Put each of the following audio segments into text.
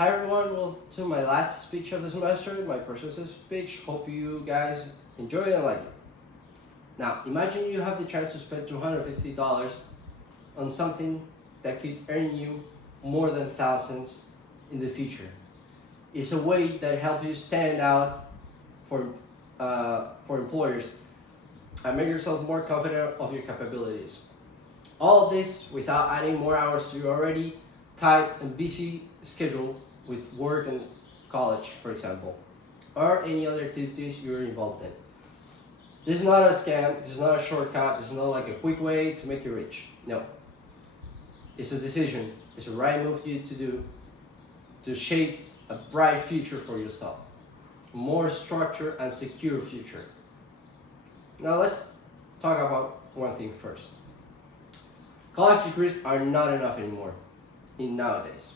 Hi everyone, welcome to my last speech of the semester, my persuasive speech. Hope you guys enjoy it and like it. Now, imagine you have the chance to spend $250 on something that could earn you more than thousands in the future. It's a way that helps you stand out for employers and make yourself more confident of your capabilities. All of this without adding more hours to your already tight and busy schedule with work and college, for example, or any other activities you're involved in. This is not a scam, this is not a shortcut, this is not like a quick way to make you rich. No. It's a decision, it's the right move for you to do to shape a bright future for yourself, a more structured and secure future. Now let's talk about one thing first. College degrees are not enough anymore nowadays.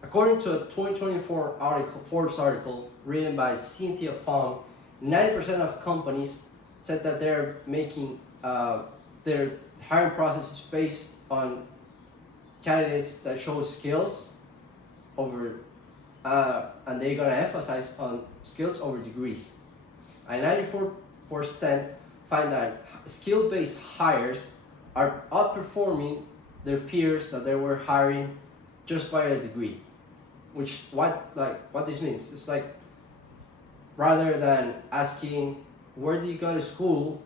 According to a 2024 Forbes article written by Cynthia Pong, 90% of companies said that they're making their hiring process based on candidates that show skills over, and they're gonna emphasize on skills over degrees. And 94% find that skill-based hires are outperforming their peers that they were hiring just by a degree. Which what this means? It's like rather than asking where do you go to school,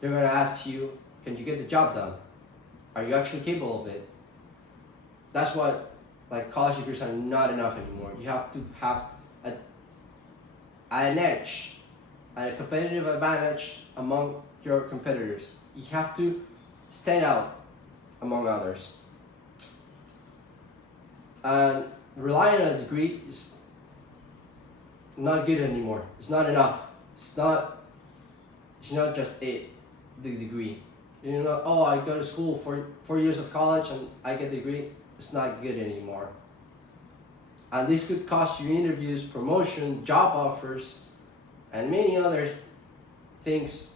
they're gonna ask you, can you get the job done? Are you actually capable of it? That's what college degrees are not enough anymore. You have to have an edge, a competitive advantage among your competitors. You have to stand out among others. And relying on a degree is not good anymore. It's not enough. It's not just the degree. You know, oh, I go to school for 4 years of college and I get a degree. It's not good anymore. And this could cost you interviews, promotion, job offers, and many other things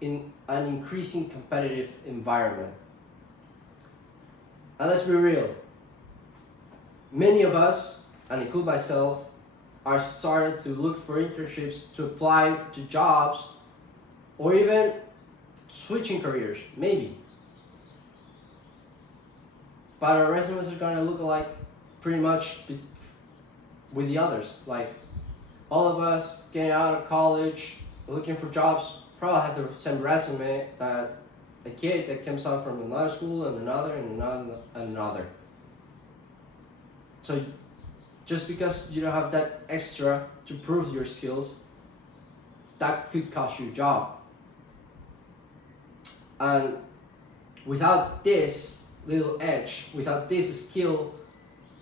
in an increasing competitive environment. And let's be real. Many of us, and include myself, are starting to look for internships to apply to jobs or even switching careers, maybe. But our resumes are going to look like pretty much with the others. Like all of us getting out of college, looking for jobs, probably have the same resume that a kid that comes out from another school and another and another and another. So just because you don't have that extra to prove your skills, that could cost you a job. And without this little edge, without this skill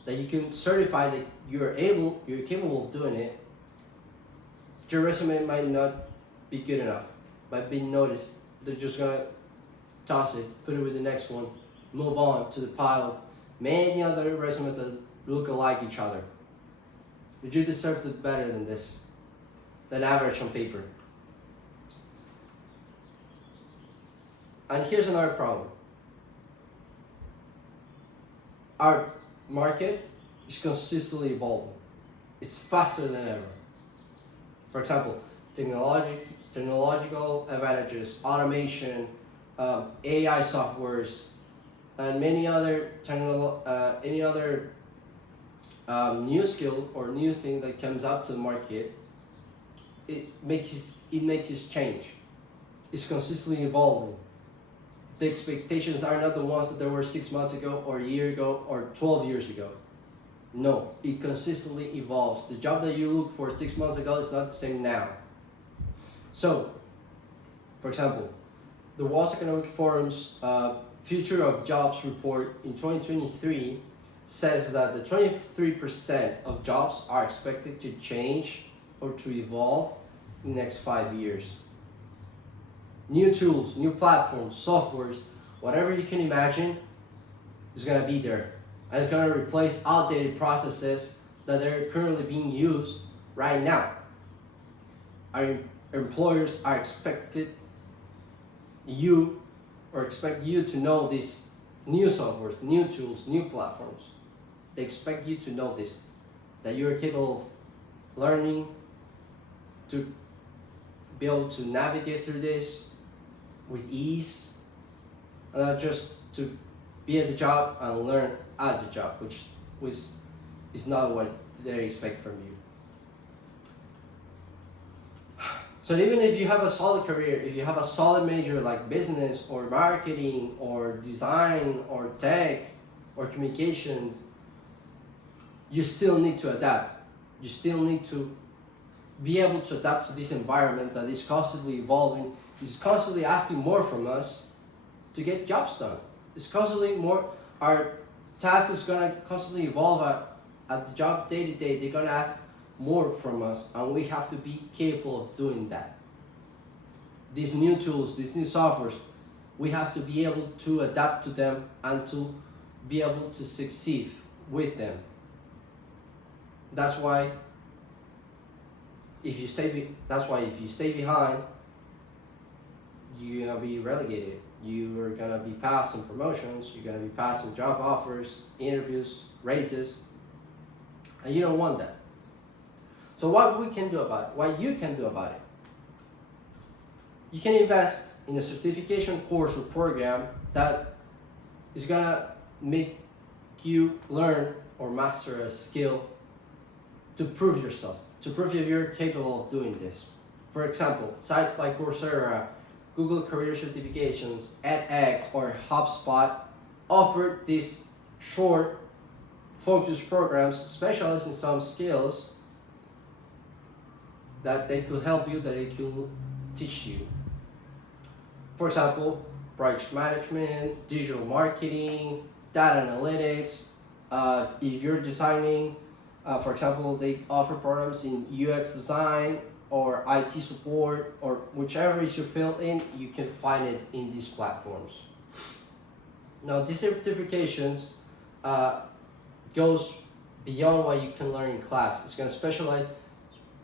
that you can certify that you're capable of doing it, your resume might not be good enough, might be noticed. They're just gonna toss it, put it with the next one, move on to the pile of many other resumes that look alike each other. But you deserve it better than this, than average on paper. And here's another problem. Our market is consistently evolving. It's faster than ever. For example, technological advantages, automation, AI softwares, and many other new skill or new thing that comes up to the market, it makes change. It's consistently evolving. The expectations are not the ones that there were 6 months ago or a year ago or 12 years ago. No, it consistently evolves. The job that you look for 6 months ago is not the same now. So, for example, the World Economic Forum's Future of Jobs report in 2023 says that the 23% of jobs are expected to change or to evolve in the next 5 years. New tools, new platforms, softwares, whatever you can imagine is going to be there. And it's going to replace outdated processes that are currently being used right now. Our employers are expect you to know these new softwares, new tools, new platforms. They expect you to know this, that you're capable of learning, to be able to navigate through this with ease, and not just to be at the job and learn at the job, which is not what they expect from you. So even if you have a solid career, if you have a solid major like business or marketing or design or tech or communications, you still need to adapt. You still need to be able to adapt to this environment that is constantly evolving, is constantly asking more from us to get jobs done. It's constantly more, our task is gonna constantly evolve at the job day to day. They're gonna ask more from us, and we have to be capable of doing that. These new tools, these new softwares, we have to be able to adapt to them and to be able to succeed with them. That's why if you stay behind, you're gonna be relegated. You're gonna be passing promotions, you're gonna be passing job offers, interviews, raises, and you don't want that. So what we can do about it, what you can do about it, you can invest in a certification course or program that is gonna make you learn or master a skill to prove yourself, to prove that you're capable of doing this. For example, sites like Coursera, Google Career Certifications, edX, or HubSpot offer these short, focused programs specialized in some skills that they could help you, that they could teach you. For example, project management, digital marketing, data analytics. If you're designing, for example, they offer programs in UX design or IT support, or whichever is your field in, you can find it in these platforms. Now, these certifications goes beyond what you can learn in class. It's going to specialize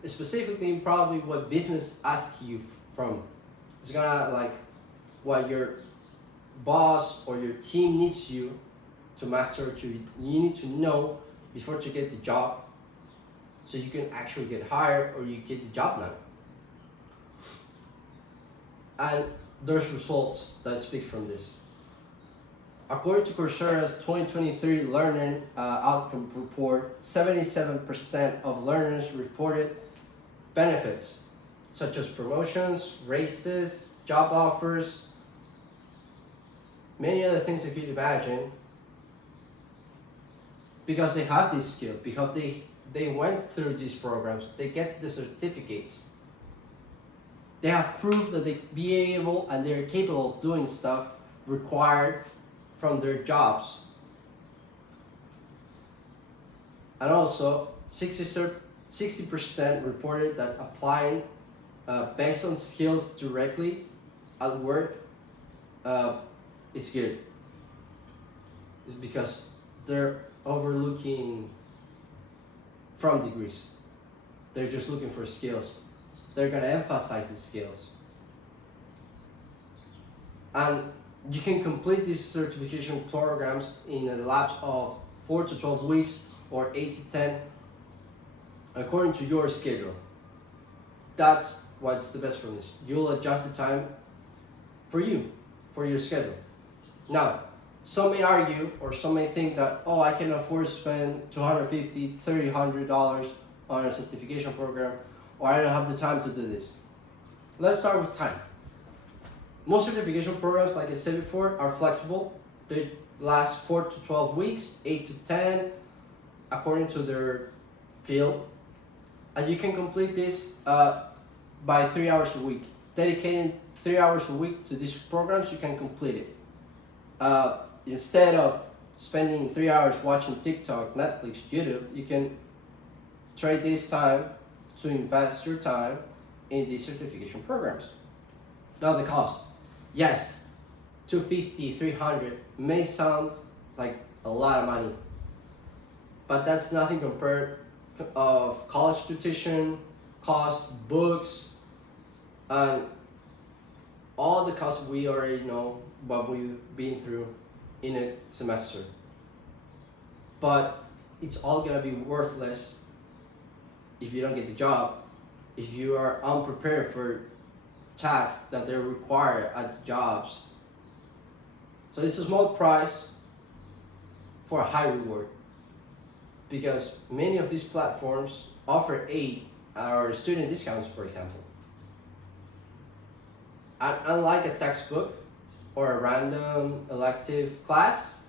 specifically in probably what business asks you from. It's gonna like what your boss or your team needs you to master, you need to know before to get the job, so you can actually get hired or you get the job done. And there's results that speak from this. According to Coursera's 2023 Learning Outcome Report, 77% of learners reported benefits such as promotions, raises, job offers, many other things that you could imagine, because they have this skill, because they went through these programs, they get the certificates. They have proof that they be able and they're capable of doing stuff required from their jobs. And also, 60% reported that applying based on skills directly at work is good. It's because they're overlooking from degrees. They're just looking for skills. They're gonna emphasize the skills. And you can complete these certification programs in a lapse of 4 to 12 weeks or 8 to 10 according to your schedule. That's what's the best for this. You'll adjust the time for you, for your schedule. Now, some may argue or some may think that, oh, I can afford to spend $250, $300 on a certification program, or I don't have the time to do this. Let's start with time. Most certification programs, like I said before, are flexible. They last 4 to 12 weeks, 8 to 10, according to their field. And you can complete this by 3 hours a week. Dedicating 3 hours a week to these programs, you can complete it. Instead of spending 3 hours watching TikTok, Netflix, YouTube, you can trade this time to invest your time in these certification programs. Now the cost. Yes, $250, $300 may sound like a lot of money, but that's nothing compared of college tuition, cost, books, and all the costs we already know what we've been through in a semester. But it's all gonna be worthless if you don't get the job, if you are unprepared for tasks that they require at the jobs. So it's a small price for a high reward, because many of these platforms offer aid or student discounts, for example. And unlike a textbook or a random elective class,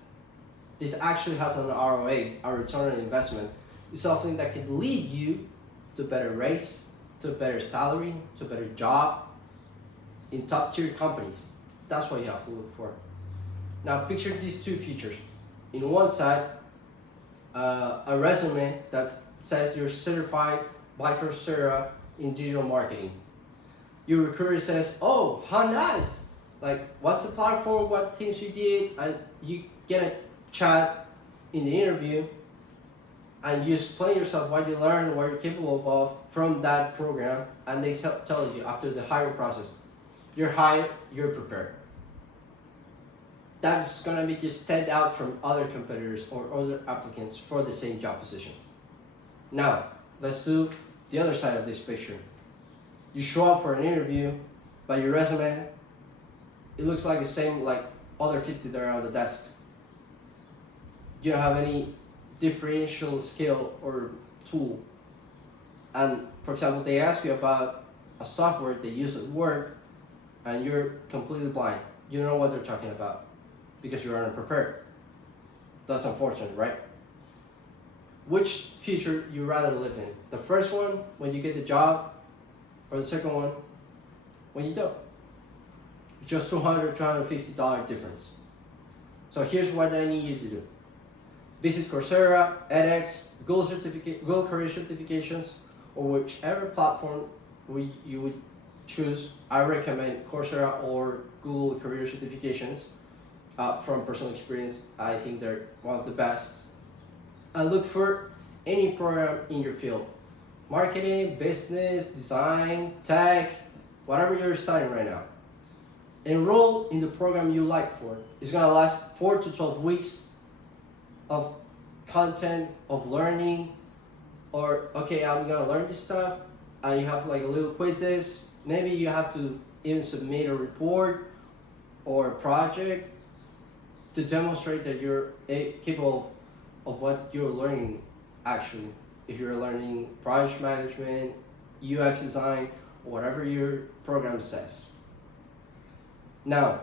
this actually has an ROA, a return on investment. It's something that can lead you to a better raise, to a better salary, to a better job in top tier companies. That's what you have to look for. Now picture these two features. In one side, a resume that says you're certified by Coursera in digital marketing. Your recruiter says, oh, how nice. Like, what's the platform, what things you did, and you get a chat in the interview, and you explain yourself what you learned, what you're capable of from that program, and they tell you after the hiring process, you're hired, you're prepared. That's gonna make you stand out from other competitors or other applicants for the same job position. Now, let's do the other side of this picture. You show up for an interview, but your resume, it looks like the same like other 50 that are on the desk. You don't have any differential skill or tool. And for example, they ask you about a software they use at work, and you're completely blind. You don't know what they're talking about because you're unprepared. That's unfortunate, right? Which future you rather live in? The first one, when you get the job, or the second one, when you don't? It's just $200, $250 difference. So here's what I need you to do. Visit Coursera, edX, Google Career Certifications, or whichever platform you would choose. I recommend Coursera or Google Career Certifications. From personal experience, I think they're one of the best. And look for any program in your field. Marketing, business, design, tech, whatever you're studying right now. Enroll in the program you like for. It's gonna last 4 to 12 weeks of content, of learning, or okay, I'm gonna learn this stuff, and you have like a little quizzes. Maybe you have to even submit a report or a project to demonstrate that you're capable of what you're learning actually. If you're learning project management, UX design, or whatever your program says. Now,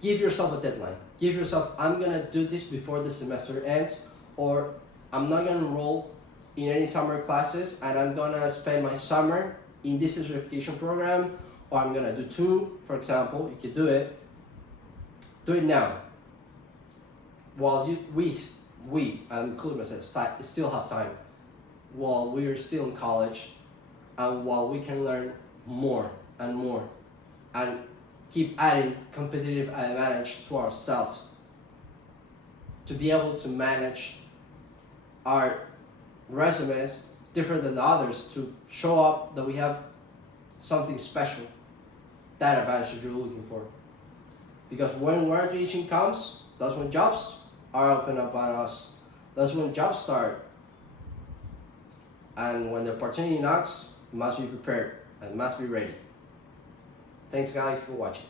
give yourself a deadline. Give yourself, I'm gonna do this before the semester ends, or I'm not gonna enroll in any summer classes, and I'm gonna spend my summer in this certification program, or I'm gonna do 2, for example. You can do it. Do it now. While we, I include myself, still have time, while we are still in college, and while we can learn more and more, and keep adding competitive advantage to ourselves, to be able to manage our resumes different than the others, to show up that we have something special, that advantage that you're looking for. Because when graduation comes, that's when jobs are open up on us. That's when jobs start. And when the opportunity knocks, you must be prepared and must be ready. Thanks guys for watching.